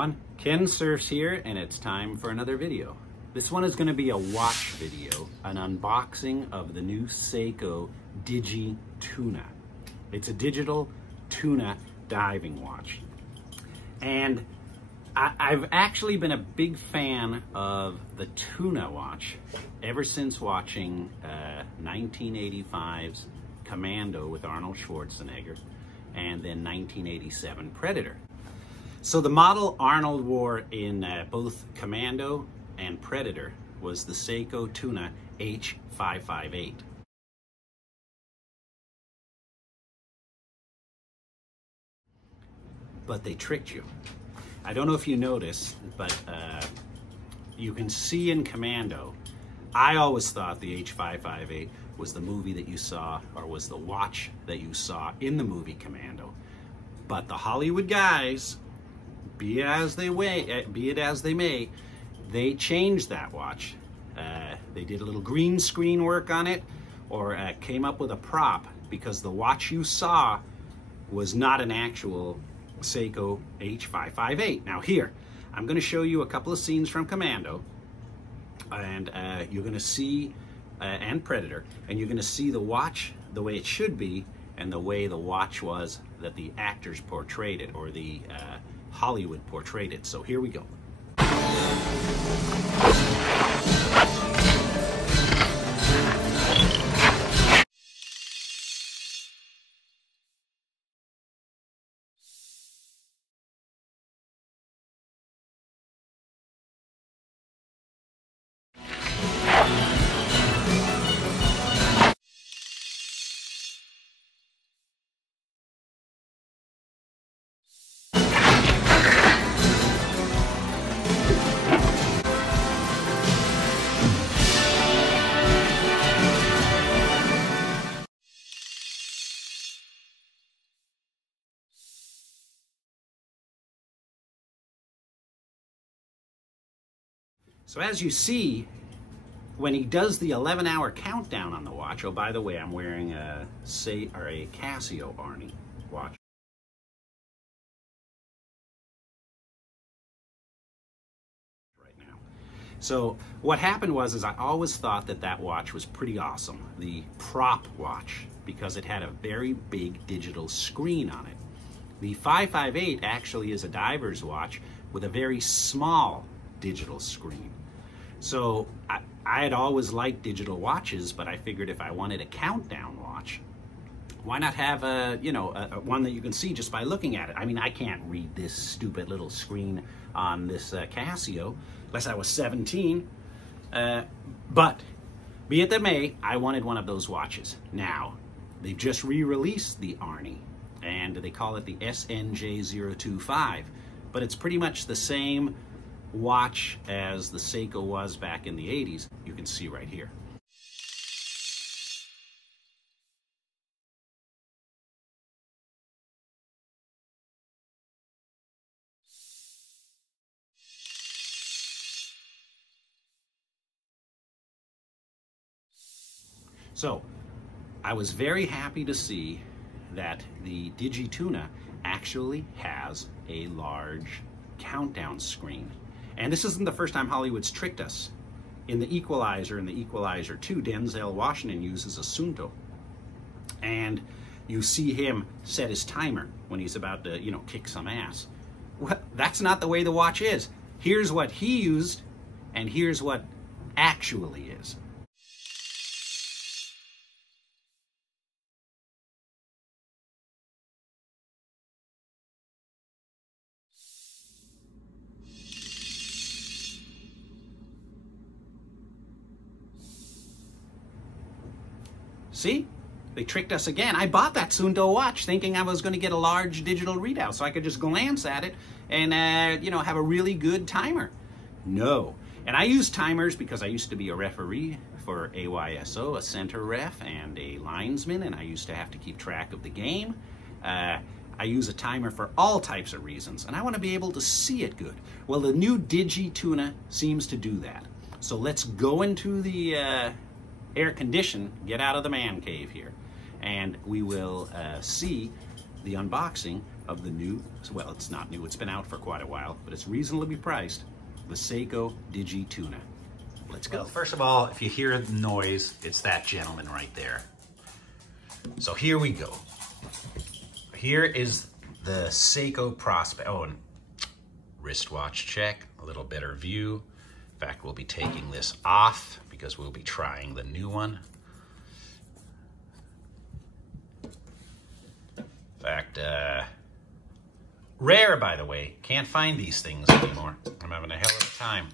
everyone, Kensurfs here, and it's time for another video. This one is going to be a watch video, an unboxing of the new Seiko Digi-Tuna. It's a digital tuna diving watch. And I've actually been a big fan of the tuna watch ever since watching 1985's Commando with Arnold Schwarzenegger and then 1987 Predator. So the model Arnold wore in both Commando and Predator was the Seiko Tuna H558. But they tricked you. I don't know if you noticed, but you can see in Commando, I always thought the H558 was the movie that you saw, or was the watch that you saw in the movie Commando. But the Hollywood guys, be it as they may, they changed that watch. They did a little green screen work on it, or came up with a prop, because the watch you saw was not an actual Seiko H558. Now here, I'm going to show you a couple of scenes from Commando, and you're going to see, and Predator, and you're going to see the watch the way it should be, and the way the watch was that the actors portrayed it, or the Hollywood portrayed it. So here we go. So as you see, when he does the 11-hour countdown on the watch, oh, by the way, I'm wearing a Casio Arnie watch. Right now. So what happened was I always thought that watch was pretty awesome, the prop watch, because it had a very big digital screen on it. The 558 actually is a diver's watch with a very small digital screen. So I had always liked digital watches, but I figured if I wanted a countdown watch, why not have a one that you can see just by looking at it? I mean, I can't read this stupid little screen on this Casio unless I was 17. But be it that may, I wanted one of those watches. Now, they've just re-released the Arnie, and they call it the SNJ025, but it's pretty much the same watch as the Seiko was back in the 80s. You can see right here. So I was very happy to see that the Digi-Tuna actually has a large countdown screen. And this isn't the first time Hollywood's tricked us. In The Equalizer and The Equalizer 2, Denzel Washington uses a Sunto. And you see him set his timer when he's about to, kick some ass. Well, that's not the way the watch is. Here's what he used, and here's what actually is. See? They tricked us again. I bought that Sunto watch thinking I was going to get a large digital readout so I could just glance at it and, have a really good timer. No. And I use timers because I used to be a referee for AYSO, a center ref, and a linesman, and I used to have to keep track of the game. I use a timer for all types of reasons, and I want to be able to see it good. Well, the new Digi-Tuna seems to do that. So let's go into the air condition, get out of the man cave here, and we will see the unboxing of the new, well, it's not new, it's been out for quite a while, but it's reasonably priced, the Seiko Digi-Tuna. Let's go. Well, first of all, if you hear the noise, it's that gentleman right there. So here we go. Here is the Seiko Prospex. Oh, and wristwatch check, a little better view. In fact, we'll be taking this off because we'll be trying the new one. In fact, rare, by the way. Can't find these things anymore. I'm having a hell of a time.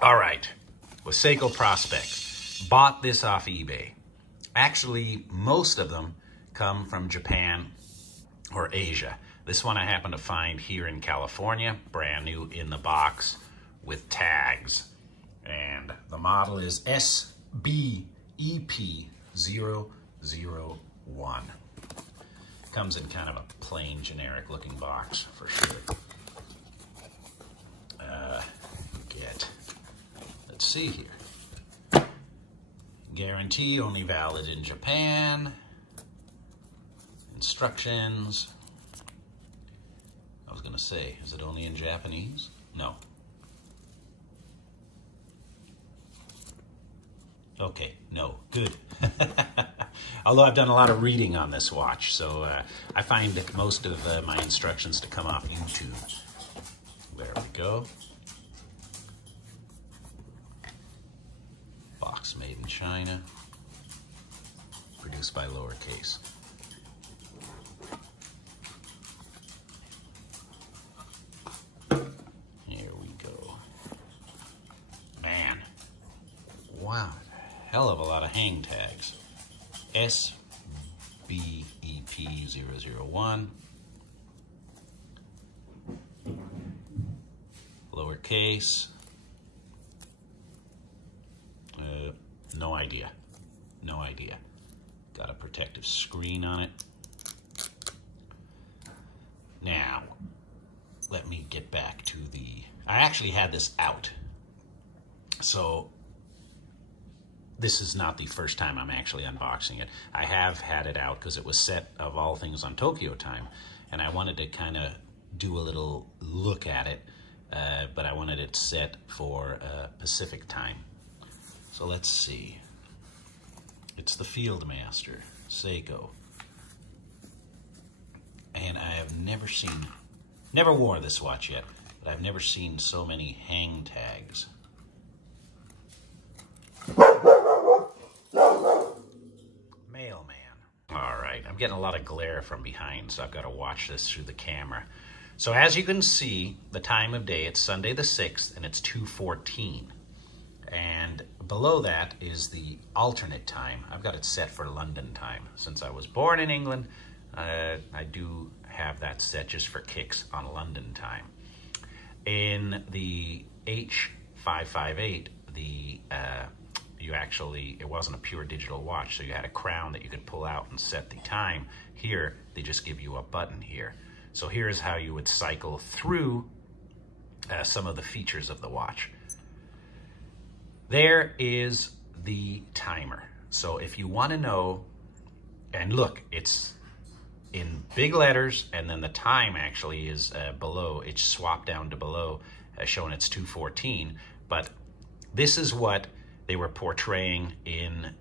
All right, with Seiko Prospex. Bought this off eBay. Actually, most of them come from Japan or Asia. This one I happen to find here in California, brand new in the box with tags. And the model is SBEP001. Comes in kind of a plain, generic looking box for sure. Let's see here. Guarantee only valid in Japan. Instructions. I was gonna say, is it only in Japanese? No. Okay, no, good. Although I've done a lot of reading on this watch, so I find that most of my instructions to come off YouTube. There we go. Box made in China. Produced by Lowercase. Here we go. Man. Wow. Hell of a lot of hang tags. SBEP001. Lowercase. No idea. No idea. Got a protective screen on it. Now, let me get back to the... I actually had this out. So, this is not the first time I'm actually unboxing it. I have had it out because it was set, of all things, on Tokyo time. And I wanted to kind of do a little look at it. But I wanted it set for Pacific time. So let's see. It's the Fieldmaster, Seiko. And I have never wore this watch yet, but I've never seen so many hang tags. Mailman. All right, I'm getting a lot of glare from behind, so I've got to watch this through the camera. So as you can see, the time of day, it's Sunday the 6th, and it's 2:14. And below that is the alternate time. I've got it set for London time. Since I was born in England, I do have that set just for kicks on London time. In the H558, it wasn't a pure digital watch, so you had a crown that you could pull out and set the time. Here, they just give you a button here. So here's how you would cycle through some of the features of the watch. There is the timer. So if you want to know, and look, it's in big letters, and then the time actually is below. It's swapped down to below, showing it's 2:14. But this is what they were portraying in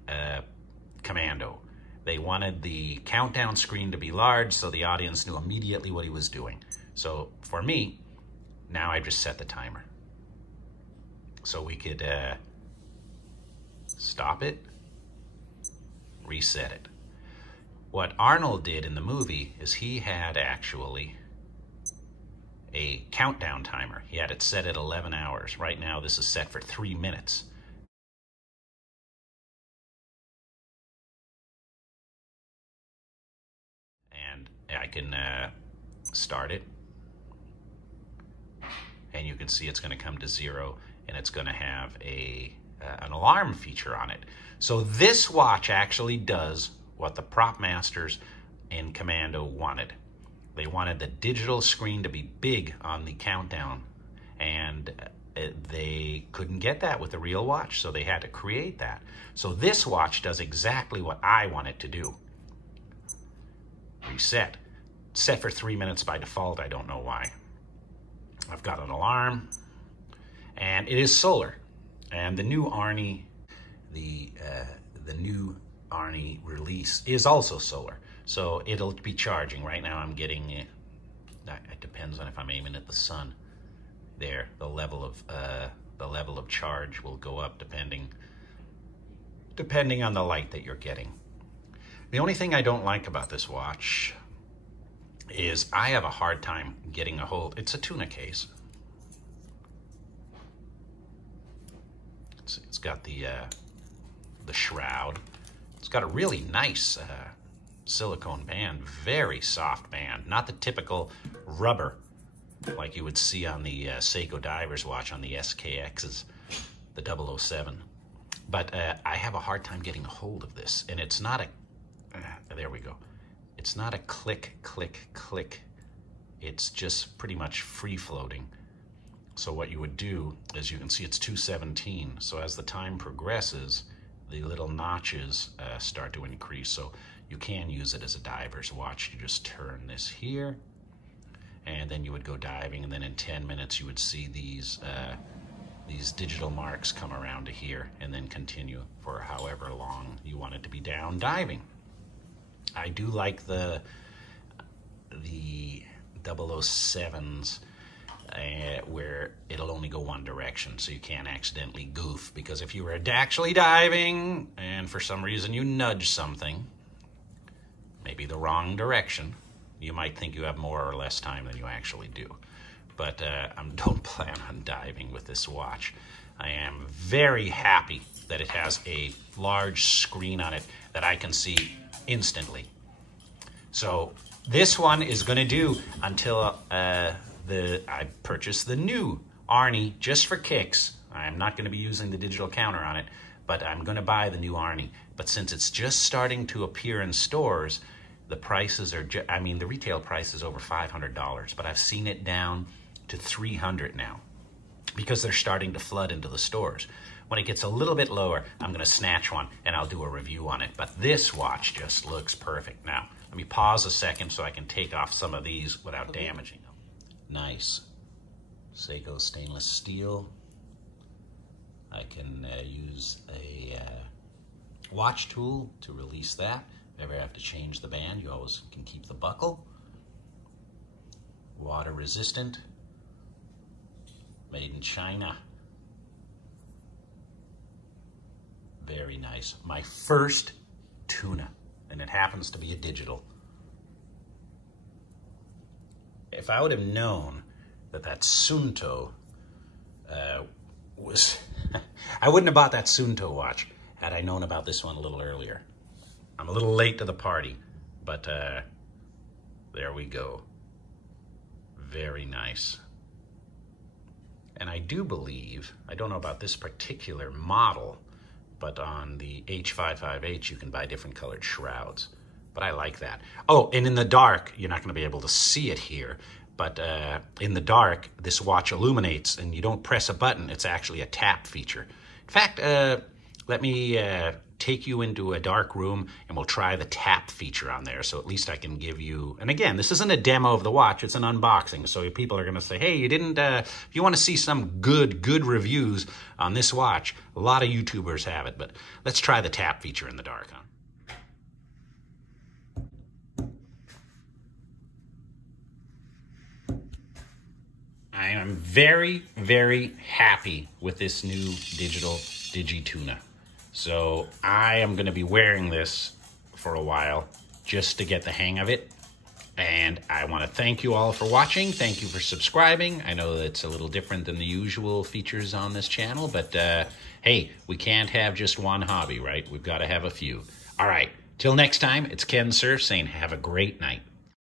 Commando. They wanted the countdown screen to be large so the audience knew immediately what he was doing. So for me, now I just set the timer. So we could stop it, reset it. What Arnold did in the movie is he had actually a countdown timer. He had it set at 11 hours. Right now, this is set for 3 minutes. And I can start it. And you can see it's going to come to 0, and it's going to have an alarm feature on it. So this watch actually does what the prop masters in Commando wanted. They wanted the digital screen to be big on the countdown, and they couldn't get that with the real watch, so they had to create that. So this watch does exactly what I want it to do. reset. It's set for 3 minutes by default. I don't know why. I've got an alarm, and it is solar. And the new Arnie, the new Arnie release is also solar. So it'll be charging. Right now I'm getting, it depends on if I'm aiming at the sun. There, the level of charge will go up depending on the light that you're getting. The only thing I don't like about this watch is I have a hard time getting a hold. It's a tuna case. It's got the shroud. It's got a really nice silicone band, very soft band, not the typical rubber like you would see on the Seiko diver's watch on the SKXs, the 007. But I have a hard time getting a hold of this, and it's not a, there we go. It's not a click, click, click. It's just pretty much free floating. So what you would do is, you can see it's 217. So as the time progresses, the little notches start to increase. So you can use it as a diver's watch. You just turn this here, and then you would go diving, and then in 10 minutes you would see these digital marks come around to here, and then continue for however long you want it to be down diving. I do like the 007s where it'll only go one direction, so you can't accidentally goof, because if you were actually diving and for some reason you nudge something, maybe the wrong direction, you might think you have more or less time than you actually do. But I don't plan on diving with this watch. I am very happy that it has a large screen on it that I can see instantly. So this one is going to do until I purchase the new Arnie just for kicks. I'm not going to be using the digital counter on it, but I'm going to buy the new Arnie. But since it's just starting to appear in stores, the prices are, I mean, the retail price is over $500, but I've seen it down to $300 now because they're starting to flood into the stores. When it gets a little bit lower, I'm going to snatch one and I'll do a review on it. But this watch just looks perfect. Now, let me pause a second so I can take off some of these without damaging them. Nice Seiko stainless steel. I can use a watch tool to release that. If you ever have to change the band, you always can keep the buckle. Water resistant. Made in China. Very nice. My first tuna, and it happens to be a digital. If I would have known that Sunto was... I wouldn't have bought that Sunto watch had I known about this one a little earlier. I'm a little late to the party, but there we go. Very nice. And I do believe, I don't know about this particular model, but on the H558 you can buy different colored shrouds. But I like that. Oh, and in the dark, you're not going to be able to see it here, but in the dark, this watch illuminates, and you don't press a button. It's actually a tap feature. In fact, let me take you into a dark room, and we'll try the tap feature on there, so at least I can give you... And again, this isn't a demo of the watch, it's an unboxing, so people are going to say, hey, you didn't... if you want to see some good reviews on this watch, a lot of YouTubers have it, but let's try the tap feature in the dark, huh? I am very, very happy with this new digital Digi-Tuna. So I am going to be wearing this for a while just to get the hang of it. And I want to thank you all for watching. Thank you for subscribing. I know that it's a little different than the usual features on this channel, but hey, we can't have just one hobby, right? We've got to have a few. All right, till next time, it's Kensurfs saying have a great night.